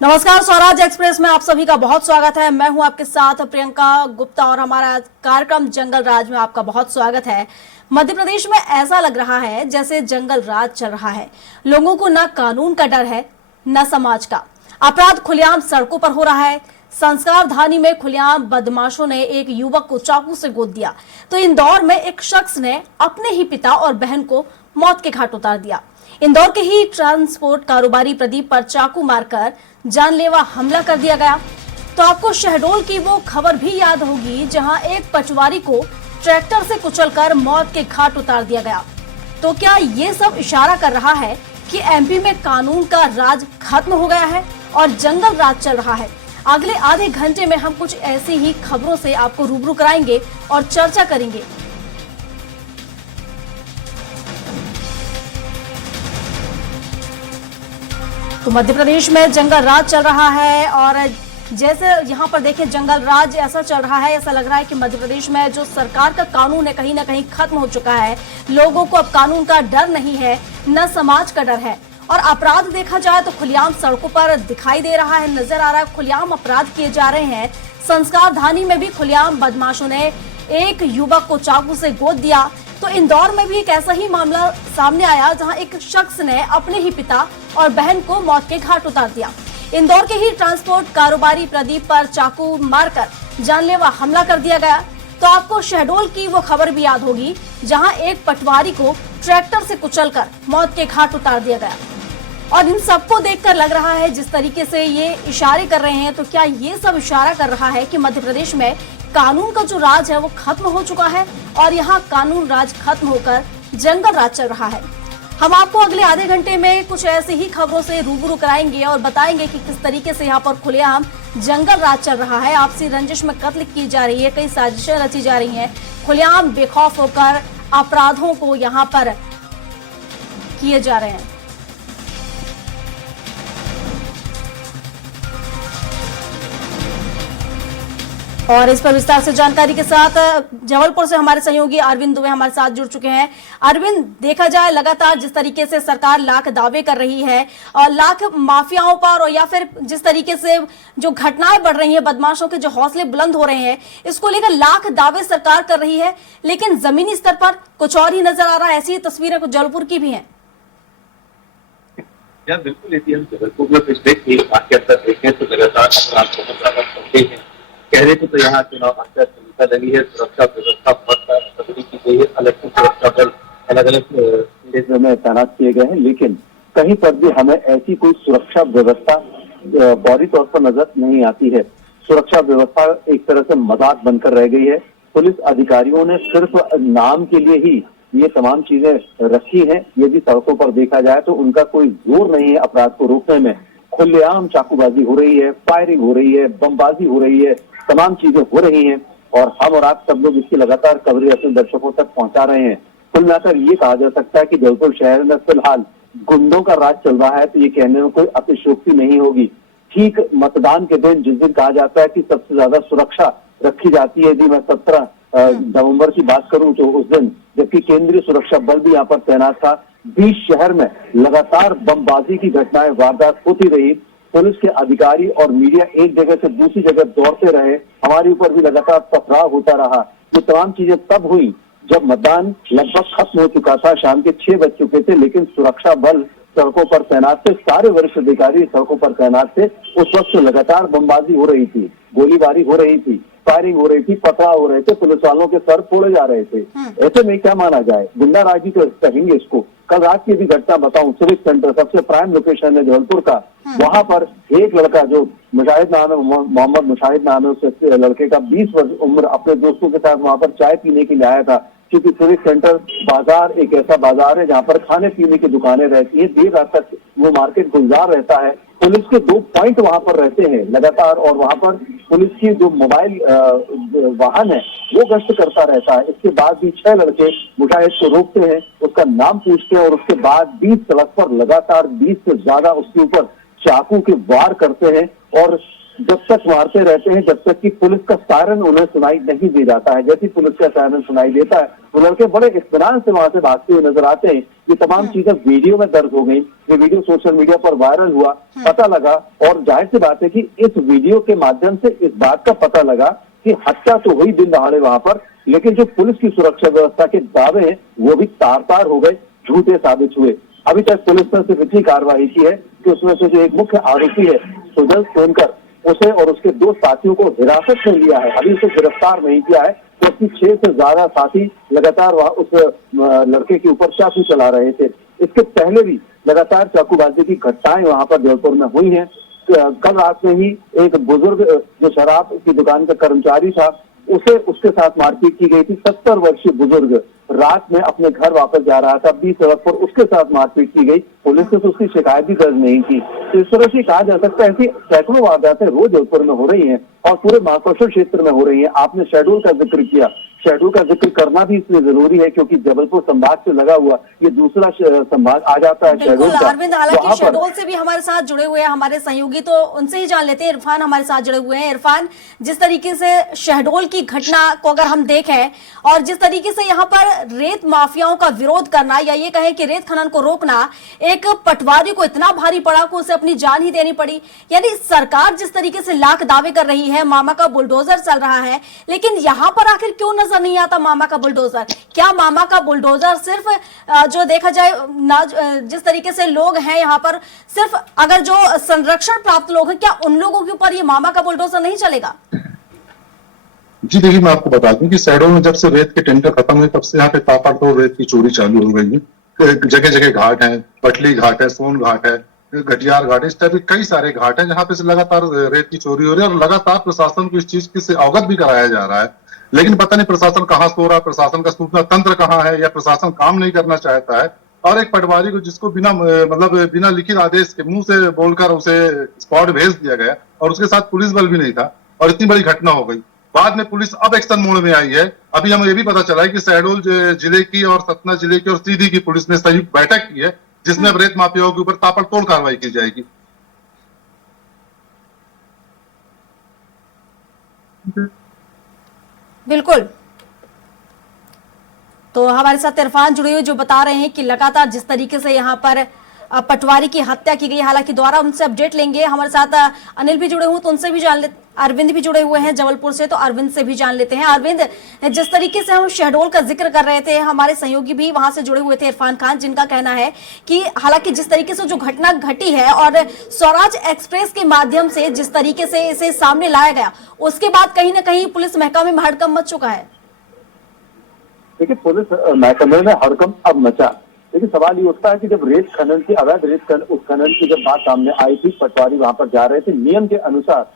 नमस्कार, स्वराज एक्सप्रेस में आप सभी का बहुत स्वागत है। मैं हूं आपके साथ प्रियंका गुप्ता और हमारा कार्यक्रम जंगल राज में आपका बहुत स्वागत है। मध्य प्रदेश में ऐसा लग रहा है जैसे जंगल राज चल रहा है। लोगों को न कानून का डर है न समाज का। अपराध खुलेआम सड़कों पर हो रहा है। संस्कार धानी में खुलेआम बदमाशों ने एक युवक को चाकू से गोद दिया तो इंदौर में एक शख्स ने अपने ही पिता और बहन को मौत के घाट उतार दिया। इंदौर के ही ट्रांसपोर्ट कारोबारी प्रदीप पर चाकू मारकर जानलेवा हमला कर दिया गया। तो आपको शहडोल की वो खबर भी याद होगी जहां एक पटवारी को ट्रैक्टर से कुचलकर मौत के घाट उतार दिया गया। तो क्या ये सब इशारा कर रहा है कि एमपी में कानून का राज खत्म हो गया है और जंगल राज चल रहा है? अगले आधे घंटे में हम कुछ ऐसी ही खबरों से आपको रूबरू कराएंगे और चर्चा करेंगे। तो मध्य प्रदेश में जंगल राज चल रहा है और जैसे यहाँ पर देखें जंगल राज ऐसा चल रहा है, ऐसा लग रहा है कि मध्य प्रदेश में जो सरकार का कानून है कहीं ना कहीं खत्म हो चुका है। लोगों को अब कानून का डर नहीं है, न समाज का डर है। और अपराध देखा जाए तो खुलेआम सड़कों पर दिखाई दे रहा है, नजर आ रहा है, खुलेआम अपराध किए जा रहे हैं। संस्कार धानी में भी खुलेआम बदमाशों ने एक युवक को चाकू से गोद दिया। तो इंदौर में भी एक ऐसा ही मामला सामने आया जहां एक शख्स ने अपने ही पिता और बहन को मौत के घाट उतार दिया। इंदौर के ही ट्रांसपोर्ट कारोबारी प्रदीप पर चाकू मारकर जानलेवा हमला कर दिया गया। तो आपको शहडोल की वो खबर भी याद होगी जहां एक पटवारी को ट्रैक्टर से कुचलकर मौत के घाट उतार दिया गया। और इन सबको देखकर लग रहा है जिस तरीके से ये इशारे कर रहे हैं, तो क्या ये सब इशारा कर रहा है कि मध्य प्रदेश में कानून का जो राज है वो खत्म हो चुका है और यहाँ कानून राज खत्म होकर जंगल राज चल रहा है? हम आपको अगले आधे घंटे में कुछ ऐसी ही खबरों से रूबरू कराएंगे और बताएंगे कि किस तरीके से यहाँ पर खुलेआम जंगल राज चल रहा है। आपसी रंजिश में कत्ल की जा रही है, कई साजिशें रची जा रही हैं, खुलेआम बेखौफ होकर अपराधों को यहाँ पर किए जा रहे हैं। और इस पर विस्तार से जानकारी के साथ जबलपुर से हमारे सहयोगी अरविंद दुबे हमारे साथ जुड़ चुके हैं। अरविंद, देखा जाए लगातार जिस तरीके से सरकार लाख दावे कर रही है और लाख माफियाओं पर, और या फिर जिस तरीके से जो घटनाएं बढ़ रही हैं, बदमाशों के जो हौसले बुलंद हो रहे हैं, इसको लेकर लाख दावे सरकार कर रही है, लेकिन जमीनी स्तर पर कुछ और ही नजर आ रहा है। ऐसी तस्वीरें कुछ जबलपुर की भी है। बिल्कुल, यदि हम जबलपुर में पिछले 1 माह के अंदर देखें तो लगातार अपराध बहुत ज्यादा बढ़ते हैं। कहने को तो यहाँ चुनाव आचार संहिता लगी है, सुरक्षा व्यवस्था बहुत तगड़ी की गई है, अलग से सुरक्षा बल अलग अलग क्षेत्रों में तैनात किए गए हैं, लेकिन कहीं पर भी हमें ऐसी कोई सुरक्षा व्यवस्था फौरी तौर पर नजर नहीं आती है। सुरक्षा व्यवस्था एक तरह से मजाक बनकर रह गई है। पुलिस अधिकारियों ने सिर्फ नाम के लिए ही ये तमाम चीजें रखी हैं। यदि सड़कों पर देखा जाए तो उनका कोई जोर नहीं है अपराध को रोकने में। खुलेआम चाकूबाजी हो रही है, फायरिंग हो रही है, बमबाजी हो रही है, तमाम चीजें हो रही हैं और हम और आप सब लोग इसकी लगातार कवरेज अपने दर्शकों तक पहुंचा रहे हैं। कुल मिलाकर ये कहा जा सकता है कि जबलपुर शहर में फिलहाल गुंडों का राज चल रहा है, तो ये कहने में कोई अतिशयोक्ति नहीं होगी। ठीक मतदान के दिन जिस दिन कहा जाता है कि सबसे ज्यादा सुरक्षा रखी जाती है, यदि मैं 17 नवंबर की बात करूं तो उस दिन, जबकि केंद्रीय सुरक्षा बल भी यहाँ पर तैनात था, 20 शहर में लगातार बमबाजी की घटनाएं वारदात होती रही। पुलिस के अधिकारी और मीडिया एक जगह से दूसरी जगह दौड़ते रहे, हमारे ऊपर भी लगातार पथराव होता रहा। ये तमाम चीजें तब हुई जब मतदान लगभग खत्म हो चुका था, शाम के 6 बज चुके थे, लेकिन सुरक्षा बल सड़कों पर तैनात थे, सारे वरिष्ठ अधिकारी सड़कों पर तैनात थे। उस वक्त लगातार बमबाजी हो रही थी, गोलीबारी हो रही थी, फायरिंग हो रही थी, पथराव हो रहे थे, पुलिस वालों के सर फोड़े जा रहे थे। ऐसे में क्या माना जाए, गुंडाराजी तो कहेंगे इसको। कल रात की भी घटना बताऊं, सिविक सेंटर सबसे प्राइम लोकेशन है जबलपुर का, वहां पर एक लड़का जो मुशाहिद नाम है, मोहम्मद मुशाहिद नाम है, उस लड़के का 20 वर्ष उम्र, अपने दोस्तों के साथ वहां पर चाय पीने के लिए आया था। क्योंकि सिविक सेंटर बाजार एक ऐसा बाजार है जहाँ पर खाने पीने की दुकानें रहती है, देर रात तक वो मार्केट गुलजार रहता है। पुलिस के 2 पॉइंट वहां पर रहते हैं लगातार, और वहां पर पुलिस की जो मोबाइल वाहन है वो गश्त करता रहता है। इसके बाद भी 6 लड़के मुशाहिद को रोकते हैं, उसका नाम पूछते हैं और उसके बाद 20 सड़क पर लगातार 20 से ज्यादा उसके ऊपर चाकू के वार करते हैं और जब तक मारते रहते हैं, जब तक कि पुलिस का सायरन उन्हें सुनाई नहीं दे जाता है। जैसे पुलिस का सायरन सुनाई देता है, वो लड़के बड़े इत्मीनान से वहां से भागते हुए नजर आते हैं। ये तमाम चीजें वीडियो में दर्ज हो गई, ये वीडियो सोशल मीडिया पर वायरल हुआ, पता लगा, और जाहिर सी बात है कि इस वीडियो के माध्यम से इस बात का पता लगा कि हत्या तो हुई दिन दहाड़े वहां पर, लेकिन जो पुलिस की सुरक्षा व्यवस्था के दावे हैं वो भी तार तार हो गए, झूठे साबित हुए। अभी तक पुलिस ने सिर्फ इतनी कार्रवाई की है कि उसमें से जो एक मुख्य आरोपी है सुजल सोनकर, उसे और उसके 2 साथियों को हिरासत में लिया है। अभी उसे गिरफ्तार नहीं किया है, जबकि 6 से ज्यादा साथी लगातार वहां उस लड़के के ऊपर चाकू चला रहे थे। इसके पहले भी लगातार चाकूबाजी की घटनाएं वहां पर जबलपुर में हुई हैं। कल रात में ही एक बुजुर्ग जो शराब की दुकान का कर्मचारी था, उसे उसके साथ मारपीट की गई थी। 70 वर्षीय बुजुर्ग रात में अपने घर वापस जा रहा था, 20 सड़क पर उसके साथ मारपीट की गई। पुलिस ने तो उसकी शिकायत भी दर्ज नहीं की। तो इस तरह से कहा जा सकता है कि सैकड़ों वारदातें रोज जयपुर में हो रही हैं और पूरे महाकौशल क्षेत्र में हो रही हैं। आपने शेड्यूल का जिक्र किया, शेड्यूल का जिक्र करना भी इसलिए जरूरी है क्योंकि जबलपुर संभाग से लगा हुआ ये दूसरा संभाग आ जाता है शेड्यूल का। अरविंद, हालांकि शेड्यूल से भी हमारे साथ जुड़े हुए हैं हमारे सहयोगी, तो उनसे ही जान लेते हैं। इरफान हमारे साथ जुड़े हुए हैं। इरफान, जिस तरीके से शहडोल की घटना को अगर हम देखें और जिस तरीके से यहाँ पर रेत माफियाओं का विरोध करना या ये कहें कि रेत खनन को रोकना एक पटवारी को इतना भारी पड़ा कि उसे अपनी जान ही देनी पड़ी, यानी सरकार जिस तरीके से लाख दावे कर रही है, मामा का बुलडोजर चल रहा है, लेकिन यहाँ पर आखिर क्यों नजर नहीं आता मामा का बुलडोजर? क्या मामा का बुलडोजर सिर्फ जो देखा जाए जिस तरीके से लोग हैं यहाँ पर, सिर्फ अगर जो संरक्षण प्राप्त लोग हैं, क्या उन लोगों के ऊपर ये मामा का बुलडोजर नहीं चलेगा? जी देखिए, मैं आपको बता दूं कि शहडोल में जब से रेत के टेंडर खत्म हुए तब से यहाँ पे ताबड़तोड़ रेत की चोरी चालू हो गई है। जगह जगह घाट है, पटली घाट है, सोन घाट है, घटियार घाट, इस टाइप के कई सारे घाट हैं जहाँ पे से लगातार रेत की चोरी हो रही है और लगातार प्रशासन को इस चीज से अवगत भी कराया जा रहा है। लेकिन पता नहीं प्रशासन कहाँ सो रहा है, प्रशासन का सूचना तंत्र कहाँ है, या प्रशासन काम नहीं करना चाहता है। और एक पटवारी को जिसको बिना लिखित आदेश के मुंह से बोलकर उसे स्पॉट भेज दिया गया और उसके साथ पुलिस बल भी नहीं था और इतनी बड़ी घटना हो गई। बाद में पुलिस अब एक्शन मोड में आई है। अभी हमें ये भी पता चला है कि शहडोल जिले की और सतना जिले की और सीधी की पुलिस ने संयुक्त बैठक की है जिसमें अब रेत माफियाओं के ऊपर ताबड़तोड़ कार्रवाई की जाएगी। बिल्कुल, तो हमारे साथ इरफान जुड़े हुए जो बता रहे हैं कि लगातार जिस तरीके से यहाँ पर पटवारी की हत्या की गई, हालांकि दोबारा उनसे अपडेट लेंगे। हमारे साथ अनिल भी जुड़े हुए तो उनसे भी जान लेते, अरविंद भी जुड़े हुए हैं जबलपुर से, तो अरविंद से भी जान लेते हैं। अरविंद, जिस तरीके से हम शहडोल का जिक्र कर रहे थे, हमारे सहयोगी भी वहां से जुड़े हुए थे, इरफान खान, जिनका कहना है कि हालांकि जिस तरीके से जो घटना घटी है और स्वराज एक्सप्रेस के माध्यम से जिस तरीके से इसे सामने लाया गया, उसके बाद कहीं ना कहीं पुलिस महकमे में हड़कंप मच चुका है। देखिए, पुलिस महकमे में हड़कंप अब मचा, लेकिन सवाल ये उठता है कि जब रेत खनन की अवैध उस खनन की जब बात सामने आई थी, पटवारी वहां पर जा रहे थे, नियम के अनुसार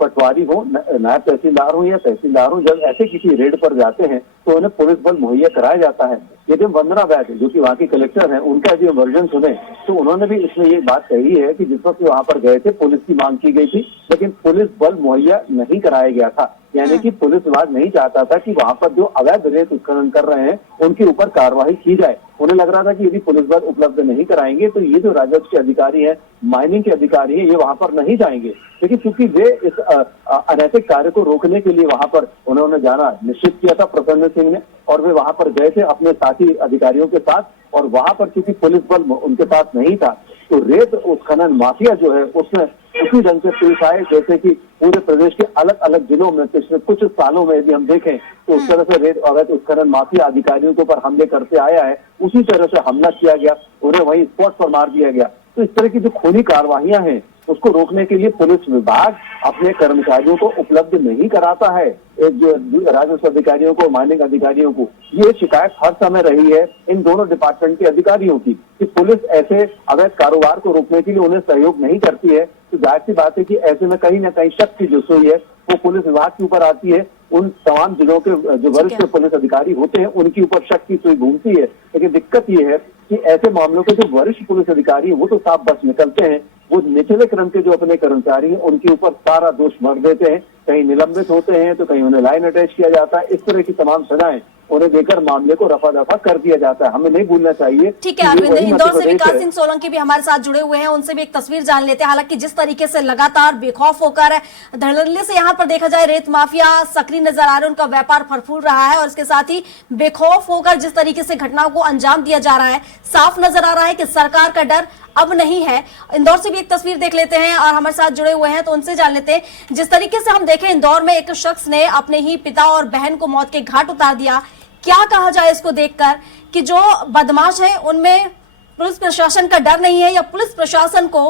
पटवारी हो, नायब तहसीलदार हो या तहसीलदार हो, जब ऐसे किसी रेड पर जाते हैं तो उन्हें पुलिस बल मुहैया कराया जाता है। यदि वंदना वैद जो कि वहाँ की कलेक्टर हैं, उनका जो वर्जन सुने तो उन्होंने भी इसमें ये बात कही है कि जिस वक्त वहां पर गए थे पुलिस की मांग की गई थी, लेकिन पुलिस बल मुहैया नहीं कराया गया था। यानी कि पुलिस विभाग नहीं चाहता था कि वहां पर जो अवैध रेत उत्खनन कर रहे हैं उनके ऊपर कार्रवाई की जाए। उन्हें लग रहा था कि यदि पुलिस बल उपलब्ध नहीं कराएंगे तो ये जो राजस्व के अधिकारी हैं, माइनिंग के अधिकारी हैं, ये वहां पर नहीं जाएंगे। लेकिन चूंकि वे इस अनैतिक कार्य को रोकने के लिए वहां पर उन्होंने जाना निश्चित किया था प्रसन्न सिंह ने, और वे वहां पर गए थे अपने साथी अधिकारियों के साथ, और वहां पर चूंकि पुलिस बल उनके साथ नहीं था तो रेत उत्खनन माफिया जो है उसमें उसी ढंग से पेश आए जैसे कि पूरे प्रदेश के अलग अलग जिलों में पिछले कुछ सालों में यदि हम देखें तो उस तरह से रेत अवैध उत्खनन माफिया अधिकारियों के ऊपर हमले करते आया है, उसी तरह से हमला किया गया, उन्हें वहीं स्पॉट पर मार दिया गया। तो इस तरह की जो खूनी कार्रवाइयां हैं उसको रोकने के लिए पुलिस विभाग अपने कर्मचारियों को उपलब्ध नहीं कराता है, जो राजस्व अधिकारियों को, माइनिंग अधिकारियों को। ये शिकायत हर समय रही है इन दोनों डिपार्टमेंट के अधिकारियों की कि पुलिस ऐसे अवैध कारोबार को रोकने के लिए उन्हें सहयोग नहीं करती है। तो जाहिर सी बात है कि ऐसे में कहीं ना कहीं शक की जो सुई है वो पुलिस विभाग के ऊपर आती है। उन तमाम जिलों के जो वरिष्ठ पुलिस अधिकारी होते हैं उनके ऊपर शक की सुई घूमती है। लेकिन दिक्कत ये है कि ऐसे मामलों के जो वरिष्ठ पुलिस अधिकारी वो तो साफ बच निकलते हैं, वो निचले क्रम के जो अपने कर्मचारी हैं उनके ऊपर सारा दोष भर देते हैं, कहीं निलंबित होते हैं तो कहीं उन्हें लाइन अटैच किया जाता है। इस तरह की तमाम सजाएं उन्हें देकर मामले को रफा दफा कर दिया जाता है। हमें नहीं भूलना चाहिए। ठीक है अरविंद, इंदौर से विकास सिंह सोलंकी भी हमारे साथ जुड़े हुए हैं, उनसे भी एक तस्वीर जान लेते हैं। हालांकि जिस तरीके से लगातार बेखौफ होकर धड़ल्ले से यहाँ पर देखा जाए रेत माफिया सक्रिय नजर आ रहे हैं, उनका व्यापार फरफूल रहा है और इसके साथ ही बेखौफ होकर जिस तरीके से घटनाओं को अंजाम दिया जा रहा है, साफ नजर आ रहा है कि सरकार का डर अब नहीं है। इंदौर से भी एक तस्वीर देख लेते हैं और हमारे साथ जुड़े हुए हैं तो उनसे जान लेते हैं। जिस तरीके से हम देखें इंदौर में एक शख्स ने अपने ही पिता और बहन को मौत के घाट उतार दिया, क्या कहा जाए इसको देखकर कि जो बदमाश है उनमें पुलिस प्रशासन का डर नहीं है या पुलिस प्रशासन को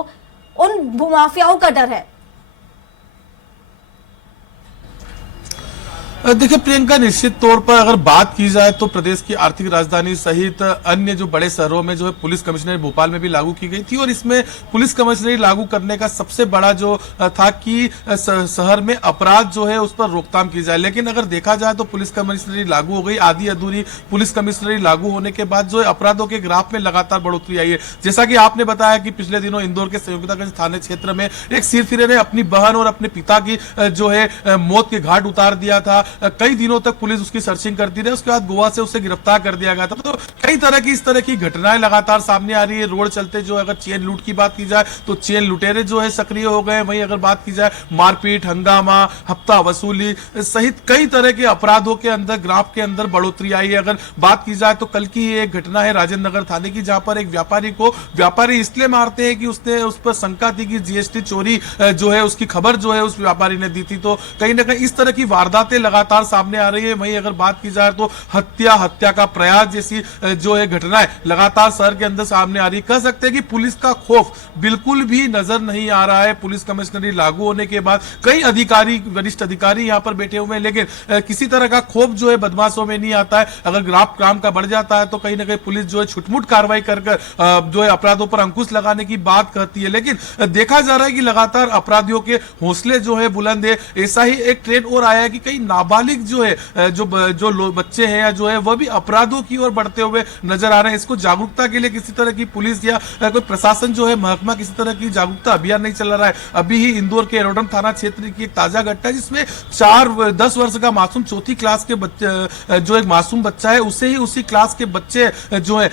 उन भूमाफियाओं का डर है? देखिए प्रियंका, निश्चित तौर पर अगर बात की जाए तो प्रदेश की आर्थिक राजधानी सहित अन्य जो बड़े शहरों में जो है पुलिस कमिश्नरी भोपाल में भी लागू की गई थी और इसमें पुलिस कमिश्नरी लागू करने का सबसे बड़ा जो था कि शहर में अपराध जो है उस पर रोकथाम की जाए। लेकिन अगर देखा जाए तो पुलिस कमिश्नरी लागू हो गई, आधी अधूरी पुलिस कमिश्नरी लागू होने के बाद जो है अपराधों के ग्राफ में लगातार बढ़ोतरी आई है। जैसा कि आपने बताया कि पिछले दिनों इंदौर के संयोगितागंज थाने क्षेत्र में एक सिरफिरे ने अपनी बहन और अपने पिता की जो है मौत के घाट उतार दिया था। कई दिनों तक पुलिस उसकी सर्चिंग करती रही, उसके बाद गोवा से उसे गिरफ्तार कर दिया गया था। तो कई तरह की इस तरह की घटनाएं लगातार सामने आ रही है। रोड चलते जो अगर चेन लूट की बात की जाए तो चेन लुटेरे जो है सक्रिय हो गए, वहीं अगर बात की जाए मारपीट, हंगामा, हफ्ता वसूली सहित कई तरह के अपराधों के अंदर ग्राफ के अंदर बढ़ोतरी आई है। अगर बात की जाए तो कल की एक घटना है राजेंद्र नगर थाने की, जहां पर एक व्यापारी इसलिए मारते हैं कि उसने उस पर शंका थी कि जीएसटी चोरी जो है उसकी खबर जो है उस व्यापारी ने दी थी। तो कहीं ना कहीं इस तरह की वारदातें लगातार सामने आ रही है। वहीं अगर बात की जाए तो हत्या का प्रयास जैसी जो है घटनाएं लगातार शहर के अंदर सामने आ रही है। कह सकते हैं कि पुलिस का खौफ बिल्कुल भी नजर नहीं आ रहा है। पुलिस कमिश्नरी लागू होने के बाद कई अधिकारी, वरिष्ठ अधिकारी यहां पर बैठे हुए हैं, लेकिन किसी तरह का खौफ जो है बदमाशों में नहीं आता है। अगर ग्राफ काम का बढ़ जाता है तो कहीं ना कहीं पुलिस जो है छुटमुट कार्रवाई कर जो है अपराधों पर अंकुश लगाने की बात करती है। लेकिन देखा जा रहा है कि लगातार अपराधियों के हौसले जो है बुलंद है। ऐसा ही एक ट्रेंड और आया है कि कई नाबालिग जो है जो बच्चे हैं या जो है वह भी अपराधों की ओर बढ़ते हुए नजर आ रहे हैं। इसको जागरूकता के लिए किसी तरह की पुलिस या कोई प्रशासन जो है महकमा किसी तरह की जागरूकता अभियान नहीं चला रहा है। अभी ही इंदौर के एरोडम थाना क्षेत्र की एक ताजा घटना है जिसमें 10 वर्ष का मासूम, चौथी क्लास के बच्चे जो एक मासूम बच्चा है उसे ही उसी क्लास के बच्चे जो है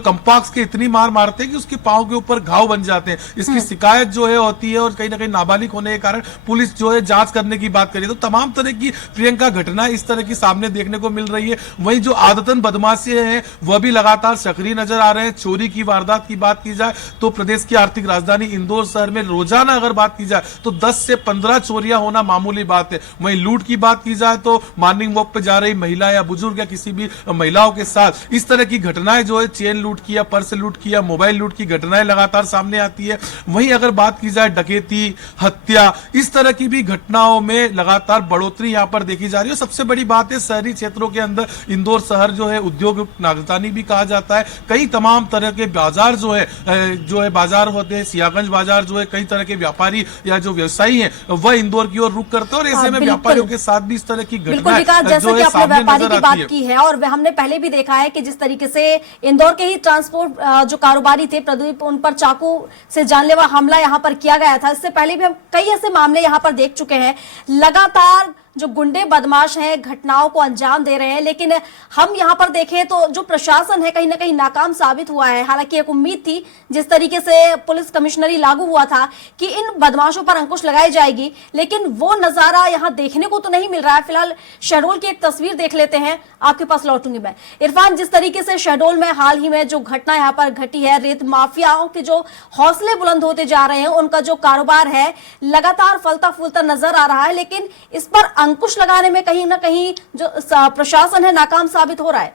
कंपास के इतनी मार मारते हैं कि उसके पांव के ऊपर घाव बन जाते हैं। इसकी शिकायत जो है होती है और कहीं ना कहीं नाबालिग होने के कारण पुलिस जो है जांच करने की बात करी। तो तमाम तरह की प्रियंका घटना इस तरह की सामने देखने को मिल रही है। वहीं जो आदतन बदमाशी हैं वह भी लगातार सक्रिय नजर आ रहे हैं। चोरी की वारदात की बात की जाए तो प्रदेश की आर्थिक राजधानी इंदौर शहर में रोजाना अगर बात की जाए तो 10 से 15 चोरियां होना मामूली बात है। वहीं लूट की बात की जाए तो मॉर्निंग वॉक पे जा रही महिला या बुजुर्ग या किसी भी महिलाओं के साथ इस तरह की घटनाएं जो है चेन लूट किया, पर्स लूट किया, मोबाइल लूट की घटनाएं लगातार सामने आती है। वहीं अगर बात की जाए डकैती, हत्या, इस तरह की भी घटनाओं में लगातार बढ़ोतरी यहां पर देखी जा रही है। सबसे बड़ी बात है शहरी क्षेत्रों के अंदर इंदौर शहर जो है उद्योग राजधानी भी कहा जाता है। कई तमाम तरह के बाजार जो है बाजार होते हैं, सियागंज बाजार जो है कई तरह के व्यापारी या जो व्यवसायी हैं वह इंदौर की ओर रुख करते हैं और ऐसे में व्यापारियों के साथ भी इस तरह की घटनाएं जैसे कि आपने व्यापारी की बात की है और हमने पहले भी देखा है कि जिस तरीके से इंदौर के ही ट्रांसपोर्ट जो कारोबारी थे प्रदीप, उन पर चाकू से जानलेवा हमला यहां पर किया गया था। इससे पहले भी हम कई ऐसे मामले यहां पर देख चुके हैं। लगातार जो गुंडे बदमाश हैं घटनाओं को अंजाम दे रहे हैं, लेकिन हम यहां पर देखें तो जो प्रशासन है कहीं ना कहीं नाकाम साबित हुआ है। हालांकि एक उम्मीद थी जिस तरीके से पुलिस कमिश्नरी लागू हुआ था कि इन बदमाशों पर अंकुश लगाई जाएगी, लेकिन वो नजारा यहां देखने को तो नहीं मिल रहा है। फिलहाल शहडोल की एक तस्वीर देख लेते हैं, आपके पास लौटूंगी मैं। इरफान, जिस तरीके से शहडोल में हाल ही में जो घटना यहां पर घटी है, रेत माफियाओं के जो हौसले बुलंद होते जा रहे हैं, उनका जो कारोबार है लगातार फलता फूलता नजर आ रहा है, लेकिन इस पर अंकुश लगाने में कहीं ना कहीं जो प्रशासन है नाकाम साबित हो रहा है।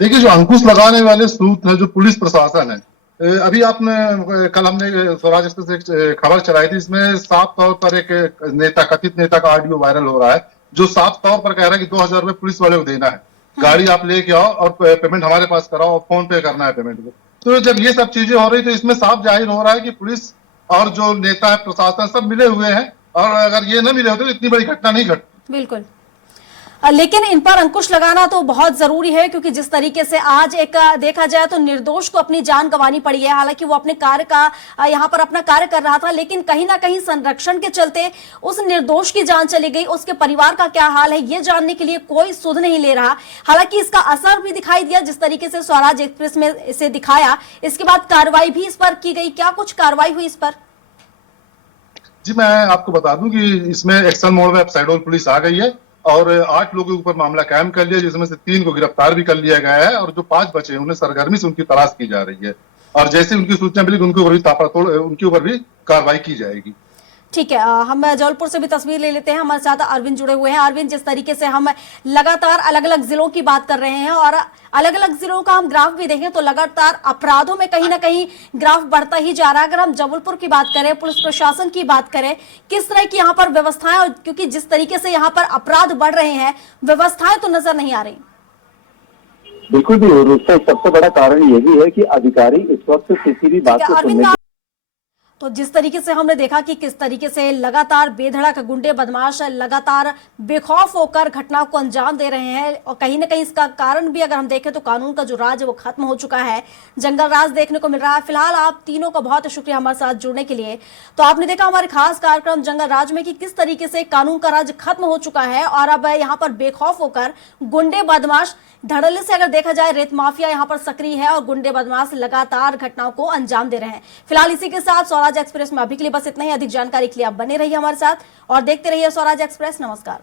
देखिए, जो अंकुश लगाने वाले स्रोत है जो पुलिस प्रशासन है, अभी कल हमने स्वराज एक्सप्रेस से खबर चलाई थी, इसमें साफ तौर पर एक कथित नेता का ऑडियो वायरल हो रहा है जो साफ तौर पर कह रहा है कि 2000 रुपए पुलिस वाले को देना है, गाड़ी आप लेके आओ और पेमेंट हमारे पास कराओ, फोन पे करना है पेमेंट को। तो जब ये सब चीजें हो रही तो इसमें साफ जाहिर हो रहा है कि पुलिस और जो नेता है, प्रशासन, सब मिले हुए हैं और अगर ये न मिले होते तो इतनी बड़ी घटना नहीं घटती। बिल्कुल। लेकिन इन पर अंकुश लगाना तो बहुत जरूरी है, क्योंकि जिस तरीके से आज एक देखा जाए तो निर्दोष को अपनी जान गंवानी पड़ी है। हालांकि वो अपने कार्य का यहाँ पर अपना कार्य कर रहा था, लेकिन कहीं ना कहीं संरक्षण के चलते उस निर्दोष की जान चली गई। उसके परिवार का क्या हाल है ये जानने के लिए कोई सुध नहीं ले रहा। हालांकि इसका असर भी दिखाई दिया जिस तरीके से स्वराज एक्सप्रेस में इसे दिखाया, इसके बाद कार्रवाई भी इस पर की गई। क्या कुछ कार्रवाई हुई इस पर? जी मैं आपको बता दूं कि इसमें एक्शन मोड में अब शहडोल पुलिस आ गई है और 8 लोगों के ऊपर मामला कायम कर लिया, जिसमें से 3 को गिरफ्तार भी कर लिया गया है और जो 5 बचे हैं उन्हें सरगर्मी से उनकी तलाश की जा रही है और जैसे उनकी सूचना मिली उनके ऊपर भी ताबड़तोड़ उनके ऊपर भी कार्रवाई की जाएगी। ठीक है, हम जबलपुर से भी तस्वीर ले लेते हैं। हमारे साथ अरविंद जुड़े हुए हैं। अरविंद, जिस तरीके से हम लगातार अलग अलग जिलों की बात कर रहे हैं और अलग अलग जिलों का हम ग्राफ भी देखें तो लगातार अपराधों में कहीं ना कहीं ग्राफ बढ़ता ही जा रहा है। अगर हम जबलपुर की बात करें, पुलिस प्रशासन की बात करें, किस तरह की यहाँ पर व्यवस्थाएं, और क्योंकि जिस तरीके से यहाँ पर अपराध बढ़ रहे हैं व्यवस्थाएं तो नजर नहीं आ रही। बिल्कुल भी, और उसका सबसे बड़ा कारण ये भी है कि अधिकारी इस वक्त किसी भी बात को सुनने तो जिस तरीके से हमने देखा कि किस तरीके से लगातार बेधड़क गुंडे बदमाश लगातार बेखौफ होकर घटनाओं को अंजाम दे रहे हैं और कहीं ना कहीं इसका कारण भी अगर हम देखें तो कानून का जो राज है वो खत्म हो चुका है, जंगल राज देखने को मिल रहा है। फिलहाल आप तीनों का बहुत शुक्रिया हमारे साथ जुड़ने के लिए। तो आपने देखा हमारे खास कार्यक्रम जंगल राज में कि किस तरीके से कानून का राज खत्म हो चुका है और अब यहाँ पर बेखौफ होकर गुंडे बदमाश, धड़ल्ले से अगर देखा जाए रेत माफिया यहाँ पर सक्रिय है और गुंडे बदमाश लगातार घटनाओं को अंजाम दे रहे हैं। फिलहाल इसी के साथ स्वराज एक्सप्रेस में अभी के लिए बस इतना ही। अधिक जानकारी के लिए आप बने रहिए हमारे साथ और देखते रहिए स्वराज एक्सप्रेस। नमस्कार।